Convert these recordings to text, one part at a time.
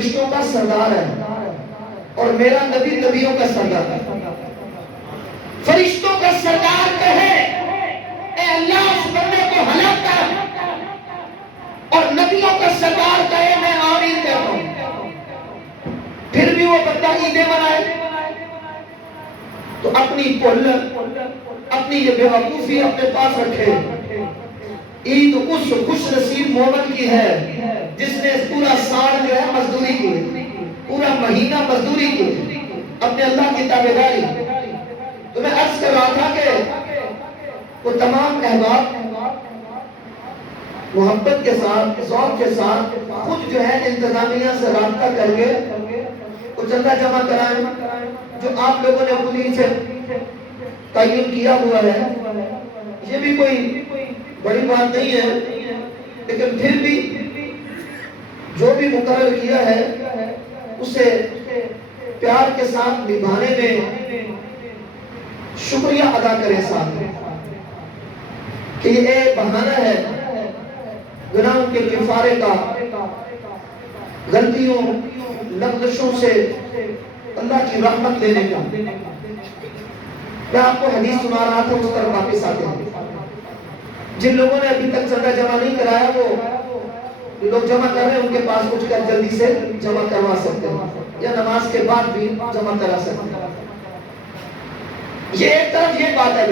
فرشتوں کا سردار ہے اور میرا نبی نبیوں کا سردار ہے۔ فرشتوں کا سردار کہے اے اللہ اس بندے کو ہلاک کر، اور نبیوں کا سردار کہے میں آمین کہتا ہوں، پھر بھی وہ بندہ عیدیں منائے تو اپنی پل، اپنی یہ بے وقوفی اپنے پاس رکھے۔ عید اس خوش نصیب مومن کی ہے جس نے پورا سال جو ہے مزدوری کی، پورا مہینہ مزدوری کی، اپنے اللہ کی تابعداری۔ تو میں عرض کر رہا تھا کہ وہ تمام احباب محبت کے ساتھ، ذوق کے ساتھ خود جو ہے انتظامیہ سے رابطہ کر کے وہ چندہ جمع کرائیں جو آپ لوگوں نے خود سے تعین کیا ہوا ہے۔ یہ بھی کوئی بڑی بات نہیں ہے، لیکن پھر بھی جو بھی مقرر کیا ہے اسے پیار کے ساتھ نبھانے میں شکریہ ادا کریں ساتھ، کہ یہ ایک بہانہ ہے گناہوں کے کفارے کا، غلطیوں لغزشوں سے اللہ کی رحمت لینے کا۔ میں آپ کو حدیث سنا رہا تھا، اس طرح واپس آتے ہیں۔ جن لوگوں نے ابھی تک چندہ جمع نہیں کرایا وہ لوگ جمع کر رہے ہیں، ان کے پاس کچھ کر جلدی سے جمع کروا سکتے ہیں، یا نماز کے بعد بھی جمع کرا سکتے ہیں۔ یہ ایک طرف یہ بات ہے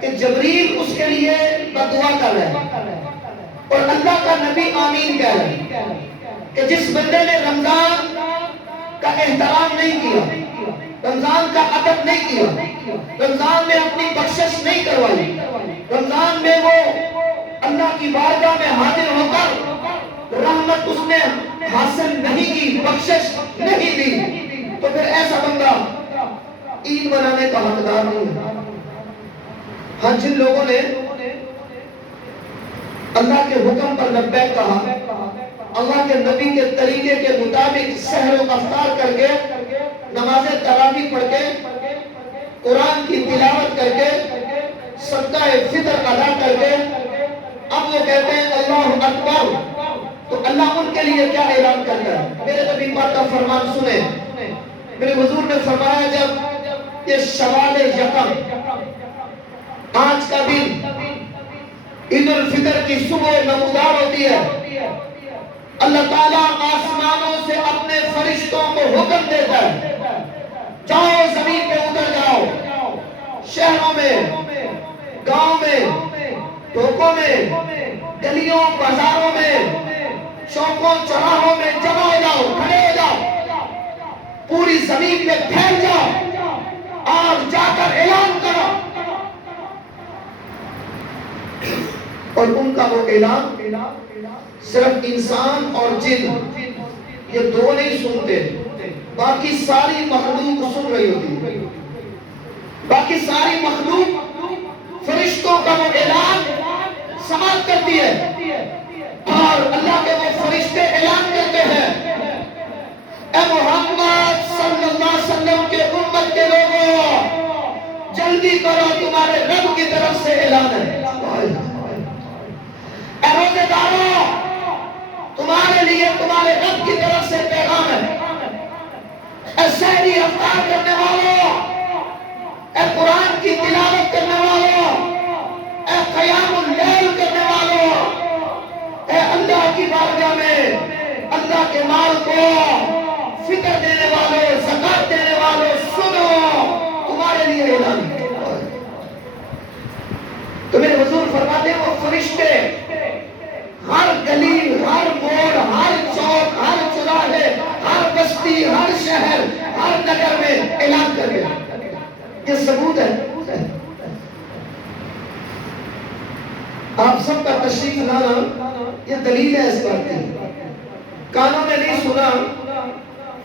کہ جبریل اس کے لیے بدعا کر رہے ہیں اور اللہ کا نبی آمین کہہ رہے ہیں کہ جس بندے نے رمضان کا احترام نہیں کیا، رمضان کا ادب نہیں کیا، رمضان میں اپنی بخشش نہیں کروائی، رمضان میں وہ اللہ کی بارگاہ میں حاضر ہو کر رحمت اس نے حاصل نہیں کی، بخشش نہیں دی، تو پھر ایسا بندہ عید منانے کا حقدار نہیں ہے۔ ہاں جن لوگوں نے اللہ کے حکم پر لبیک کہا، اللہ کے نبی کے طریقے کے مطابق سحر و افطار کر کے، نماز تراویح پڑھ کے، قرآن کی تلاوت کر کے، صدقہ فطر ادا کر کے، اب وہ کہتے ہیں اللہ اکبر، تو اللہ ان کے لیے کیا اعلان کرتا ہے؟ میرے نبی پاک کا فرمان سنیں۔ میرے حضور نے فرمایا جب یہ شوال یکم، آج کا دن عید الفطر کی صبح نمودار ہوتی ہے، اللہ تعالیٰ آسمانوں سے اپنے فرشتوں کو حکم دیتا ہے، جاؤ زمین پہ اتر جاؤ، شہروں میں، گاؤں میں، ٹوکوں میں، گلیوں بازاروں میں، چوکوں چوراہوں میں جمع ہو جاؤ، کھڑے ہو جاؤ، پوری زمین پہ پھیل جاؤ، اور جا کر اعلان کرو۔ اور ان کا وہ اعلان صرف انسان اور جن یہ دو نہیں سنتے، باقی ساری مخلوق سن رہی ہوتی ہے، باقی ساری مخلوق فرشتوں کا وہ اعلان سماعت کرتی ہے، اور اللہ کے وہ فرشتے اعلان کرتے ہیں، اے محمد صلی اللہ علیہ وسلم کے امت کے لوگوں، جلدی کرو تمہارے رب کی طرف سے اعلان ہے، اے روزے داروں تمہارے لیے تمہارے رب کی طرف سے پیغام ہے، اے سحری افطار کرنے والوں، اے قرآن کی تلاوت کرنے والوں، اے قیام اللیل کرنے والوں، اے اللہ کی بارگاہ میں اللہ کے مال کو فطر دینے والوں، زکات دینے والوں، سنو تمہارے لیے اعلان ہے۔ تو میرے حضور فرماتے ہیں وہ فرشتے ہر گلی، ہر موڑ، ہر چوک، ہر چوراہے، ہر بستی، ہر شہر، ہر نگر میں اعلان کر کے، یہ ثبوت ہے۔ آپ سب کا تشریف لانا یہ دلیل ہے اس بات کی۔ کانوں نے نہیں سنا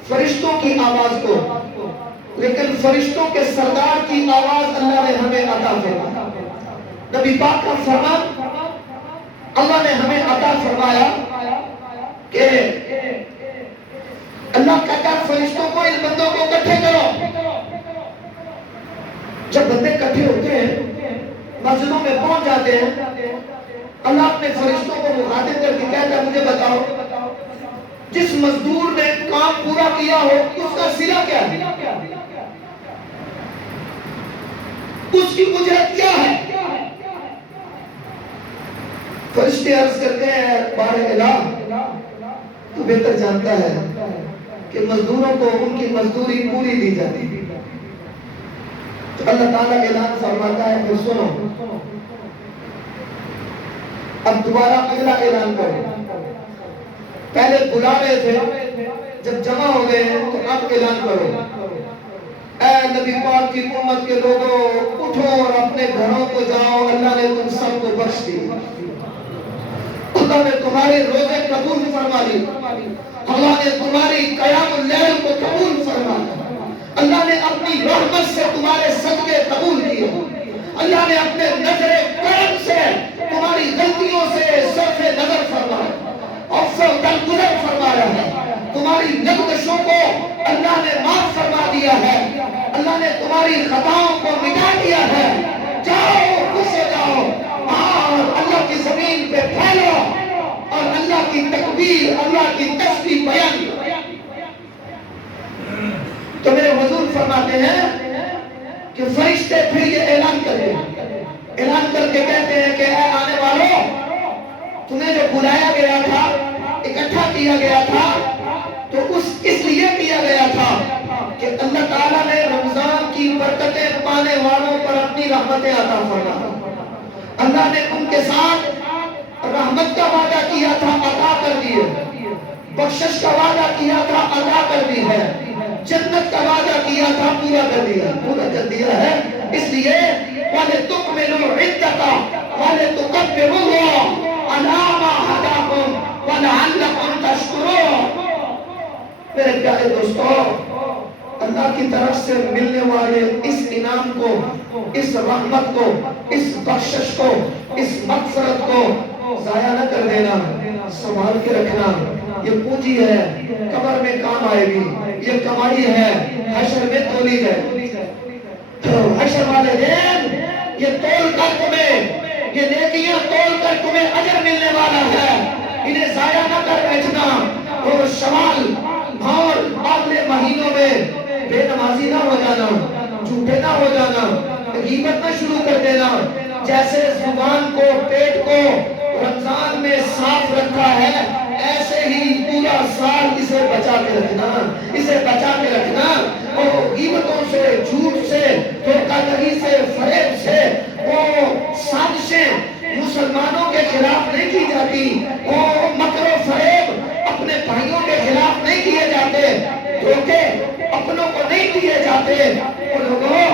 فرشتوں کی آواز کو، لیکن فرشتوں کے سردار کی آواز اللہ نے ہمیں عطا فرمائی۔ نبی پاک کا فرمان اللہ نے ہمیں عطا فرمایا کہ اللہ کہتا ہے فرشتوں کو، ان بندوں کو اکٹھے کرو۔ جب بندے اکٹھے ہوتے ہیں، مسجدوں میں پہنچ جاتے ہیں، اللہ اپنے فرشتوں کو مخاطب کر کے کہتا ہے مجھے بتاؤ جس مزدور نے کام پورا کیا ہو اس کا صلہ کیا ہے؟ اس کی اجرت کیا ہے؟ فرشتے عرض کرتے ہیں بار الہ تو بہتر جانتا ہے کہ مزدوروں کو ان کی مزدوری پوری دی جاتی. تو اللہ تعالیٰ اعلان فرماتا ہے کہ سنو اب دوبارہ اگلا اعلان کرو. پہلے بلا رہے تھے، جب جمع ہو گئے ہیں تو اب اعلان کرو. اے نبی پاک کی امت کے لوگوں، اٹھو اور اپنے گھروں کو جاؤ، اللہ نے تم سب کو بخش دی. اللہ نے تمہارے روزے قبول فرما لی، اللہ نے تمہاری قیام اللیل کو قبول فرما لی، اللہ نے اپنی رحمت سے تمہارے صدقے قبول کیے، اللہ نے اپنے نظر کرم سے تمہاری غلطیوں سے صرف نظر فرمایا، افسر درگزر فرمایا ہے، تمہاری لغزشوں کو اللہ نے معاف فرما دیا ہے، اللہ نے تمہاری خطاؤں کو مٹا دیا ہے. جاؤ خوش ہو جاؤ اور اللہ کی زمین پہ پھیلو اور اللہ کی تکبیر، اللہ کی تسبیح بیان. تو میرے حضور فرماتے ہیں کہ فرشتے پھر یہ اعلان کرتے ہیں، اعلان کر کے کہتے ہیں کہ اے آنے والوں، تمہیں جو بلایا گیا تھا، اکٹھا کیا گیا تھا، تو اس لیے کیا گیا تھا کہ اللہ تعالیٰ نے رمضان کی برکتیں پانے والوں پر اپنی رحمتیں عطا فرمائیں. اللہ نے ان کے ساتھ رحمت کا وعدہ کیا تھا، عطا کر دیے. بخشش کا وعدہ کیا تھا، عطا کر دی ہے. جنت کا وعدہ کیا تھا، پورا کر دیا، پورا کر دیا ہے. اس لیے وَلِتُكْمِلُوا الْعِدَّةَ وَلِتُكَبِّرُوا اللَّهَ عَلَىٰ مَا هَدَاكُمْ وَلَعَلَّكُمْ تَشْكُرُونَ. میرے پیارے دوستو، اللہ کی طرف سے ملنے والے اس انعام کو، اس رحمت کو، اس بخشش کو، اس مغفرت کو ضائع نہ کر دینا، سنبھال کے رکھنا. یہ پونجی ہے، قبر میں کام آئے گی، یہ کمائی ہے، حشر میں تولی ہے. تو حشر والے دن یہ تول کر تمہیں، یہ نیکیاں تول کر تمہیں اجر ملنے والا ہے. انہیں ضائع نہ کر بیٹھنا. اور شوال اور اگلے مہینوں میں بے نمازی نہ ہو جانا، جھوٹے نہ ہو جانا، غیبت نہ شروع کر دینا. جیسے زبان کو، پیٹ کو رمضان میں صاف رکھا ہے، ایسے ہی پورا سال اسے بچا کے رکھنا، اسے بچا کے رکھنا. اور غیبتوں سے، جھوٹ سے، دھوکہ دہی سے، فریب سے، وہ سازشیں مسلمانوں کے خلاف نہیں کی جاتی، وہ مکر و فریب اپنے بھائیوں کے خلاف نہیں کیے جاتے، دھوکے اپنوں کو نہیں دیے جاتے. اور لوگوں،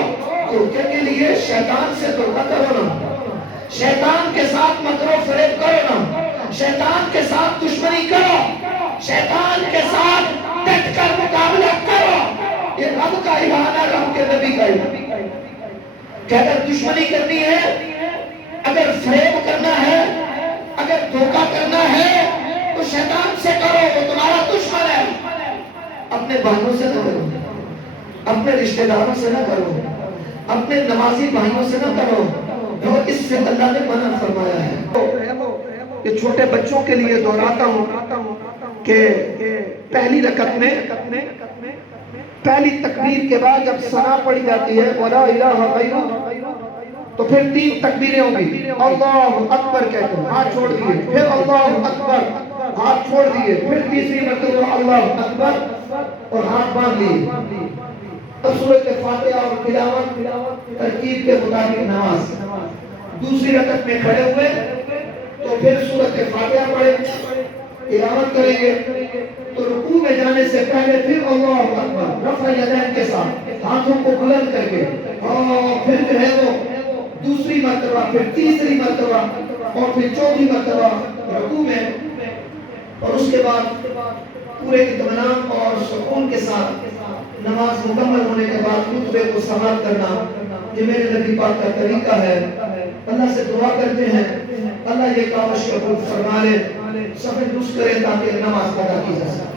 دھوکے کے لیے شیطان سے دھوکہ کرو نا، شیطان کے ساتھ مکر و فریب کرو نا، شیطان کے ساتھ دشمنی کرو، شیطان کے ساتھ ڈٹ کر مقابلہ کرو. یہ رب کا اعلان ہے، رب کے نبی کا اعلان کہ اگر دشمنی کرنی ہے، اگر فریب کرنا ہے، اگر دھوکہ کرنا ہے تو شیطان سے کرو، وہ تمہارا دشمن ہے. اپنے بھائیوں سے نہ کرو، اپنے رشتہ داروں سے نہ کرو، اپنے نمازی بھائیوں سے نہ کرو، اور اس سے اللہ نے منع فرمایا ہے. یہ چھوٹے بچوں کے لیے دہراتا ہوں کہ پہلی رکعت میں پہلی تکبیر کے بعد جب ثنا پڑھی جاتی ہے وَلَا إِلَٰهَ غَيْرُهُ، تو پھر 3 تکبیریں ہوں گی. اللہ اکبر کہتے ہیں، ہاتھ چھوڑ دیے، پھر اللہ اکبر، ہاتھ چھوڑ دیے، پھر تیسری مرتبہ اللہ اکبر اور ہاتھ باندھ لیے. اب سورۃ فاتحہ اور تلاوت ترتیب کے مطابق نماز. دوسری رکعت میں کھڑے ہوئے تو پھر سورۃ فاتحہ پڑھیں، تلاوت کریں گے، تو رکوع میں جانے سے پہلے پھر اللہ اکبر رفع یدین کے ساتھ ہاتھوں کو بلند کر کے، اور پھر جو ہے وہ دوسری مرتبہ، پھر تیسری مرتبہ اور پھر چوتھی مرتبہ رکوع میں. اور اس کے بعد پورے اطمینان اور سکون کے ساتھ نماز مکمل ہونے کے بعد خطبے کو سماعت کرنا. یہ میرے نبی پاک کا طریقہ ہے. اللہ سے دعا کرتے ہیں اللہ یہ کاوش قبول فرما لے، سب درست کرے تاکہ نماز ادا کی جا سکے.